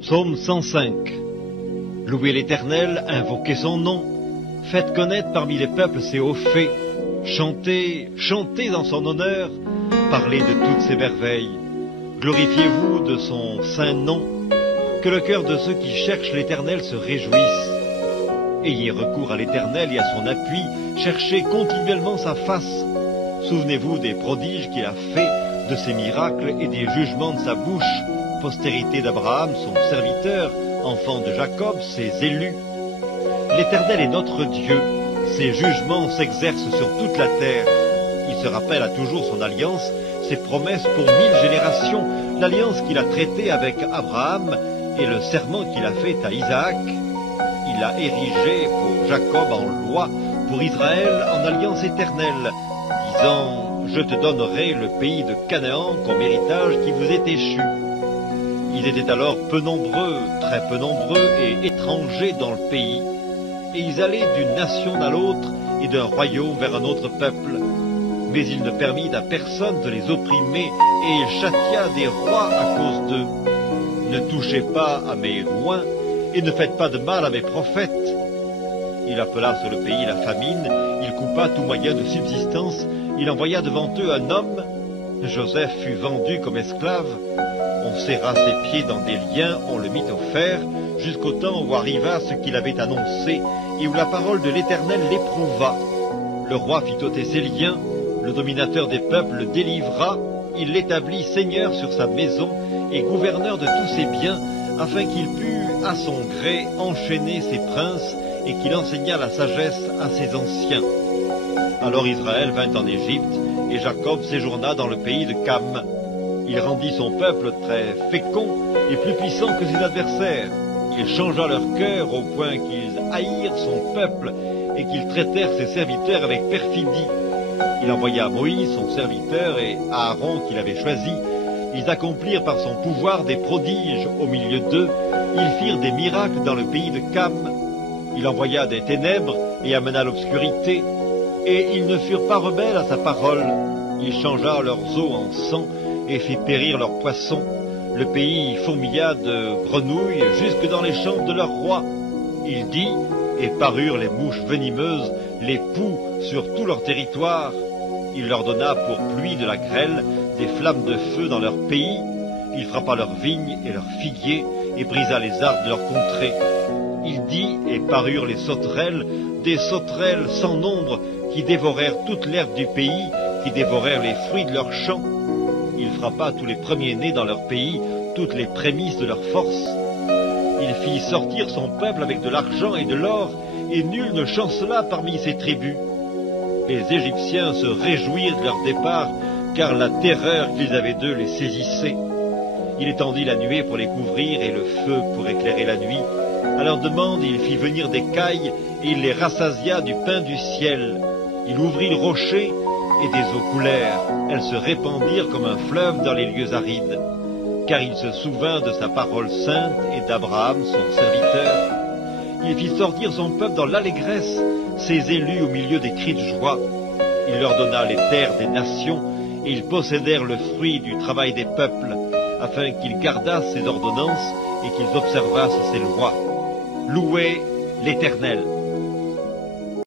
Psaume 105. Louez l'Éternel, invoquez son nom, faites connaître parmi les peuples ses hauts faits, chantez, chantez en son honneur, parlez de toutes ses merveilles, glorifiez-vous de son saint nom, que le cœur de ceux qui cherchent l'Éternel se réjouisse. Ayez recours à l'Éternel et à son appui, cherchez continuellement sa face. Souvenez-vous des prodiges qu'il a faits, de ses miracles et des jugements de sa bouche, postérité d'Abraham, son serviteur, enfant de Jacob, ses élus. L'Éternel est notre Dieu, ses jugements s'exercent sur toute la terre. Il se rappelle à toujours son alliance, ses promesses pour 1000 générations, l'alliance qu'il a traitée avec Abraham et le serment qu'il a fait à Isaac. Il a érigé pour Jacob en loi, pour Israël en alliance éternelle, disant « Je te donnerai le pays de Canaan comme héritage qui vous est échu ». Ils étaient alors peu nombreux, très peu nombreux et étrangers dans le pays, et ils allaient d'une nation à l'autre et d'un royaume vers un autre peuple. Mais il ne permit à personne de les opprimer, et il châtia des rois à cause d'eux. Ne touchez pas à mes loins, et ne faites pas de mal à mes prophètes. Il appela sur le pays la famine, il coupa tout moyen de subsistance, il envoya devant eux un homme. Joseph fut vendu comme esclave, on serra ses pieds dans des liens, on le mit au fer, jusqu'au temps où arriva ce qu'il avait annoncé, et où la parole de l'Éternel l'éprouva. Le roi fit ôter ses liens, le dominateur des peuples le délivra, il l'établit seigneur sur sa maison et gouverneur de tous ses biens, afin qu'il pût, à son gré, enchaîner ses princes, et qu'il enseignât la sagesse à ses anciens. Alors Israël vint en Égypte, et Jacob séjourna dans le pays de Cam. Il rendit son peuple très fécond et plus puissant que ses adversaires. Il changea leur cœur au point qu'ils haïrent son peuple et qu'ils traitèrent ses serviteurs avec perfidie. Il envoya Moïse, son serviteur, et Aaron qu'il avait choisi. Ils accomplirent par son pouvoir des prodiges au milieu d'eux. Ils firent des miracles dans le pays de Cam. Il envoya des ténèbres et amena l'obscurité. Et ils ne furent pas rebelles à sa parole. Il changea leurs eaux en sang et fit périr leurs poissons. Le pays fourmilla de grenouilles jusque dans les chambres de leur roi. Il dit, et parurent les mouches venimeuses, les poux sur tout leur territoire. Il leur donna pour pluie de la grêle, des flammes de feu dans leur pays. Il frappa leurs vignes et leurs figuiers, et brisa les arbres de leur contrée. Il dit, et parurent les sauterelles, des sauterelles sans nombre, qui dévorèrent toute l'herbe du pays, qui dévorèrent les fruits de leurs champs. Il frappa tous les premiers-nés dans leur pays, toutes les prémices de leur force. Il fit sortir son peuple avec de l'argent et de l'or, et nul ne chancela parmi ses tribus. Les Égyptiens se réjouirent de leur départ, car la terreur qu'ils avaient d'eux les saisissait. Il étendit la nuée pour les couvrir et le feu pour éclairer la nuit. À leur demande, il fit venir des cailles, et il les rassasia du pain du ciel. Il ouvrit le rocher, et des eaux coulèrent. Elles se répandirent comme un fleuve dans les lieux arides. Car il se souvint de sa parole sainte et d'Abraham, son serviteur. Il fit sortir son peuple dans l'allégresse, ses élus au milieu des cris de joie. Il leur donna les terres des nations, et ils possédèrent le fruit du travail des peuples, afin qu'ils gardassent ses ordonnances et qu'ils observassent ses lois. Louez l'Éternel.